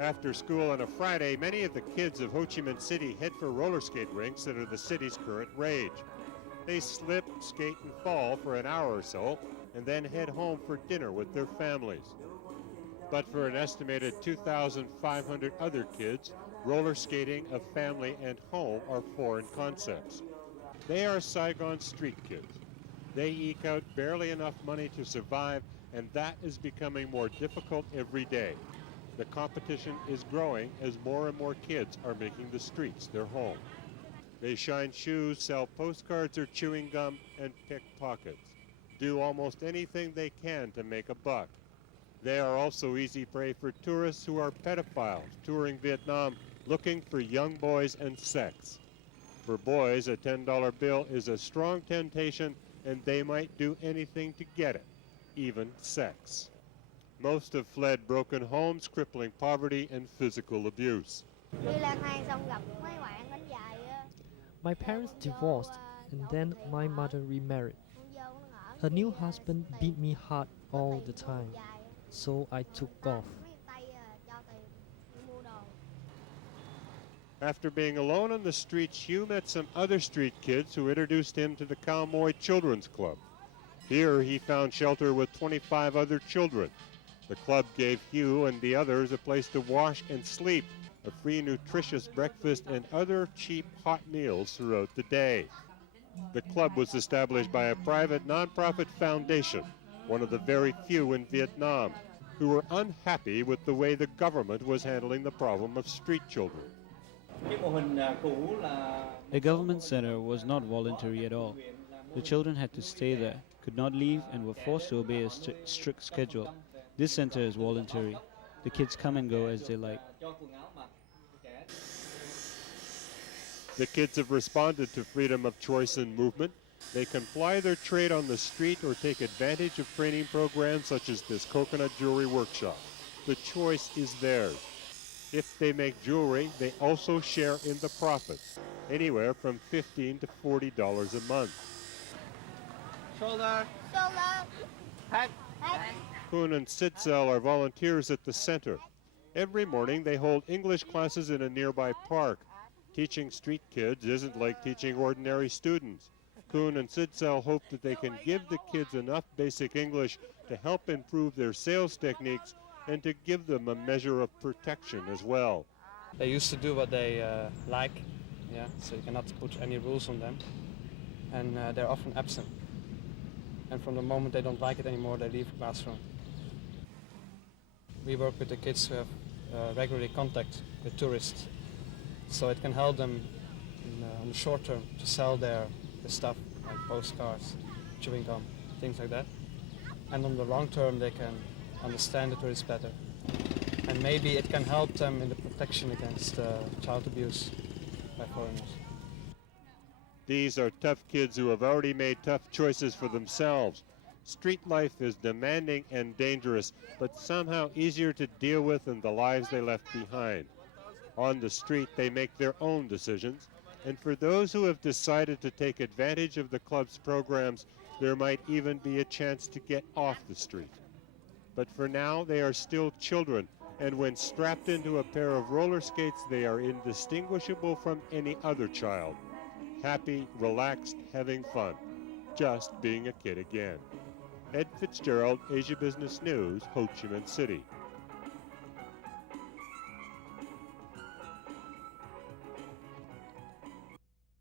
After school on a Friday, many of the kids of Ho Chi Minh City head for roller skate rinks that are the city's current rage. They slip, skate, and fall for an hour or so, and then head home for dinner with their families. But for an estimated 2,500 other kids, roller skating, a family, and home are foreign concepts. They are Saigon street kids. They eke out barely enough money to survive, and that is becoming more difficult every day. The competition is growing as more and more kids are making the streets their home. They shine shoes, sell postcards or chewing gum, and pick pockets. Do almost anything they can to make a buck. They are also easy prey for tourists who are pedophiles touring Vietnam looking for young boys and sex. For boys, a $10 bill is a strong temptation, and they might do anything to get it, even sex. Most have fled broken homes, crippling poverty, and physical abuse. My parents divorced, and then my mother remarried. Her new husband beat me hard all the time, so I took off. After being alone on the streets, Hugh met some other street kids who introduced him to the Khao Moi Children's Club. Here he found shelter with 25 other children. The club gave Hugh and the others a place to wash and sleep, a free nutritious breakfast, and other cheap hot meals throughout the day. The club was established by a private non-profit foundation, one of the very few in Vietnam, who were unhappy with the way the government was handling the problem of street children. The government center was not voluntary at all. The children had to stay there, could not leave, and were forced to obey a strict schedule. This center is voluntary. The kids come and go as they like. The kids have responded to freedom of choice and movement. They can ply their trade on the street or take advantage of training programs such as this coconut jewelry workshop. The choice is theirs. If they make jewelry, they also share in the profits, anywhere from $15 to $40 a month. Shoulder. Head. Poon and Sitzel are volunteers at the center. Every morning they hold English classes in a nearby park. Teaching street kids isn't like teaching ordinary students. Kuhn and Sitzel hope that they can give the kids enough basic English to help improve their sales techniques and to give them a measure of protection as well. They used to do what they like, so you cannot put any rules on them, and they're often absent. And from the moment they don't like it anymore, they leave the classroom. We work with the kids who have regularly contact with tourists, so it can help them on the short term to sell their stuff, like postcards, chewing gum, things like that. And on the long term, they can understand the tourists better. And maybe it can help them in the protection against child abuse by foreigners. These are tough kids who have already made tough choices for themselves. Street life is demanding and dangerous, but somehow easier to deal with than the lives they left behind. On the street, they make their own decisions, and for those who have decided to take advantage of the club's programs, there might even be a chance to get off the street. But for now, they are still children, and when strapped into a pair of roller skates, they are indistinguishable from any other child. Happy, relaxed, having fun, just being a kid again. Ed Fitzgerald, Asia Business News, Ho Chi Minh City.